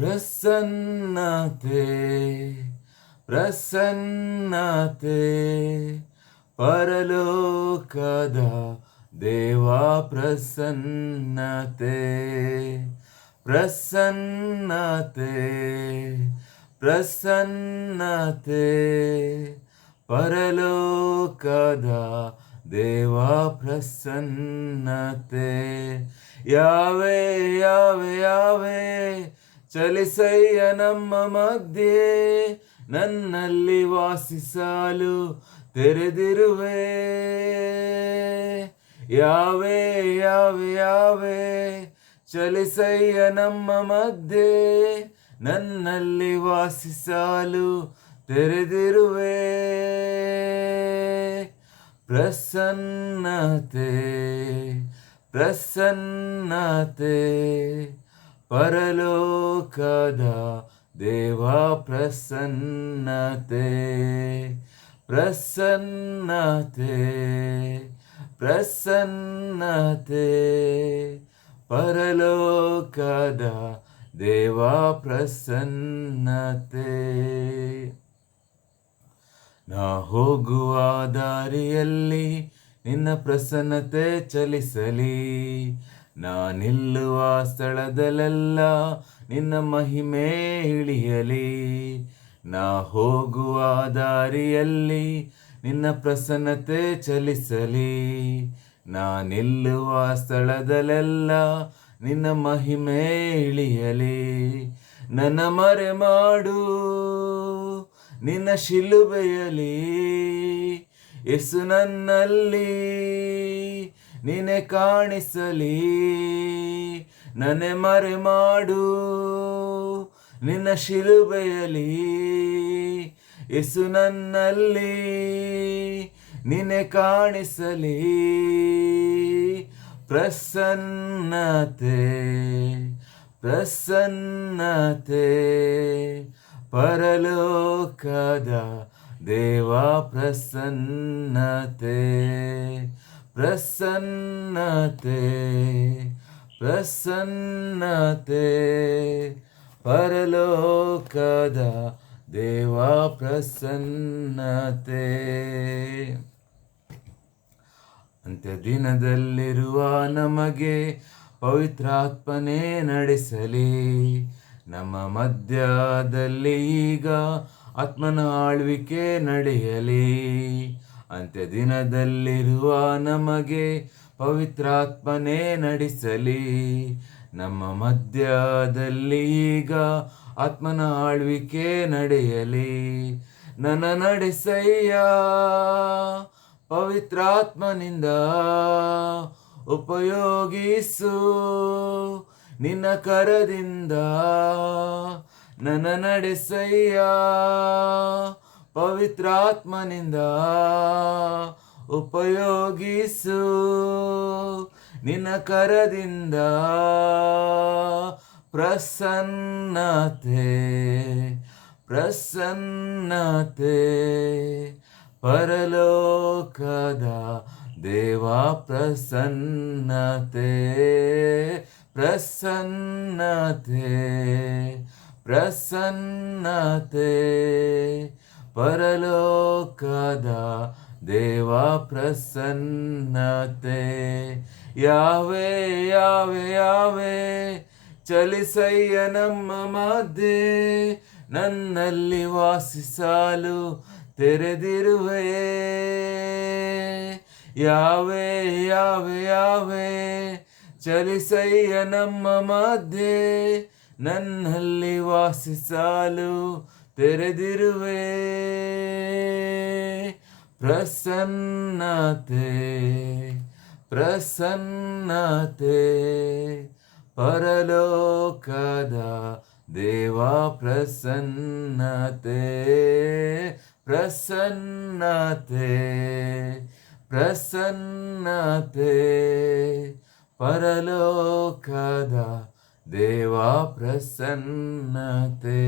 ಪ್ರಸನ್ನತೆ ಪ್ರಸನ್ನತೆ ಪರಲೋಕದ ದೇವ ಪ್ರಸನ್ನತೆ ಪ್ರಸನ್ನತೆ ಪ್ರಸನ್ನತೆ ಪರಲೋಕದ ದೇವ ಪ್ರಸನ್ನತೆ ಯಾವೇ ಯಾವೇ ಯಾವೇ ಚಲಿಸಯ್ಯ ನಮ್ಮ ಮಧ್ಯೆ ನನ್ನಲ್ಲಿ ವಾಸಿಸಲು ತೆರೆದಿರುವೆ ಯಾವೇ ಯಾವೇ ಯಾವೇ ಚಲಿಸಯ್ಯ ನಮ್ಮ ಮಧ್ಯೆ ನನ್ನಲ್ಲಿ ವಾಸಿಸಲು ತೆರೆದಿರುವೆ ಪ್ರಸನ್ನತೆ ಪ್ರಸನ್ನತೆ ಪರಲೋಕದ ದೇವ ಪ್ರಸನ್ನತೆ ಪ್ರಸನ್ನತೆ ಪ್ರಸನ್ನತೆ ಪರಲೋಕದ ದೇವ ಪ್ರಸನ್ನತೆ ನಾ ಹೋಗುವ ದಾರಿಯಲ್ಲಿ ನಿನ್ನ ಪ್ರಸನ್ನತೆ ಚಲಿಸಲಿ ನಾ ನಿಲ್ಲುವ ಸ್ಥಳದಲ್ಲೆಲ್ಲ ನಿನ್ನ ಮಹಿಮೆ ಇಳಿಯಲಿ ನಾ ಹೋಗುವ ದಾರಿಯಲ್ಲಿ ನಿನ್ನ ಪ್ರಸನ್ನತೆ ಚಲಿಸಲಿ ನಾ ನಿಲ್ಲುವ ಸ್ಥಳದಲ್ಲೆಲ್ಲ ನಿನ್ನ ಮಹಿಮೆ ಇಳಿಯಲಿ ನನ್ನ ಮರೆ ಮಾಡು ನಿನ್ನ ಶಿಲುಬೆಯಲಿ ಯೇಸು ನನ್ನಲ್ಲಿ ನೀನೆ ಕಾಣಿಸಲಿ ನನ್ನ ಮರೆ ಮಾಡು ನಿನ್ನ ಶಿಲುಬೆಯಲಿ ಯೇಸು ನನ್ನಲ್ಲಿ ನೀನೆ ಕಾಣಿಸಲಿ ಪ್ರಸನ್ನತೆ ಪ್ರಸನ್ನತೆ ಪರಲೋಕದ ದೇವ ಪ್ರಸನ್ನತೆ ಪ್ರಸನ್ನತೆ ಪ್ರಸನ್ನತೆ ಪರಲೋಕದ ದೇವ ಪ್ರಸನ್ನತೆ ಅಂತ್ಯ ದಿನದಲ್ಲಿರುವ ನಮಗೆ ಪವಿತ್ರಾತ್ಮನೇ ನಡೆಸಲಿ ನಮ್ಮ ಮಧ್ಯದಲ್ಲಿ ಈಗ ಆತ್ಮನ ಆಳ್ವಿಕೆ ನಡೆಯಲಿ ಅಂತ್ಯ ದಿನದಲ್ಲಿರುವ ನಮಗೆ ಪವಿತ್ರಾತ್ಮನೇ ನಡೆಸಲಿ ನಮ್ಮ ಮಧ್ಯದಲ್ಲಿ ಈಗ ಆತ್ಮನ ಆಳ್ವಿಕೆ ನಡೆಯಲಿ ನನ್ನ ನಡೆಸಯ್ಯ ಪವಿತ್ರಾತ್ಮನಿಂದ ಉಪಯೋಗಿಸು ನಿನ್ನ ಕರದಿಂದ ನನ್ನ ನಡೆಸಯ್ಯ ಪವಿತ್ರಾತ್ಮನಿಂದ ಉಪಯೋಗಿಸು ನಿನ್ನ ಕರದಿಂದ ಪ್ರಸನ್ನತೆ ಪ್ರಸನ್ನತೆ ಪರಲೋಕದ ದೇವ ಪ್ರಸನ್ನತೆ ಪ್ರಸನ್ನತೆ ಪ್ರಸನ್ನತೆ ಪರಲೋಕದ ದೇವ ಪ್ರಸನ್ನತೆ ಯಾವೇ ಯಾವೇ ಯಾವೇ ಚಲಿಸಯ್ಯ ನಮ್ಮ ಮಧ್ಯೆ ನನ್ನಲ್ಲಿ ವಾಸಿಸಲು ತೆರೆದಿರುವೆ ಯಾವೇ ಯಾವೇ ಯಾವೇ ಚಲಿಸಯ್ಯ ನಮ್ಮ ಮಧ್ಯೆ ನನ್ನಲ್ಲಿ ವಾಸಿಸಲು ತೆರೆದಿರುವೆ ಪ್ರಸನ್ನತೆ ಪ್ರಸನ್ನತೆ ಪರಲೋಕದ ದೇವ ಪ್ರಸನ್ನತೆ ಪ್ರಸನ್ನತೆ ಪ್ರಸನ್ನತೆ ಪರಲೋಕದ ದೇವ ಪ್ರಸನ್ನತೆ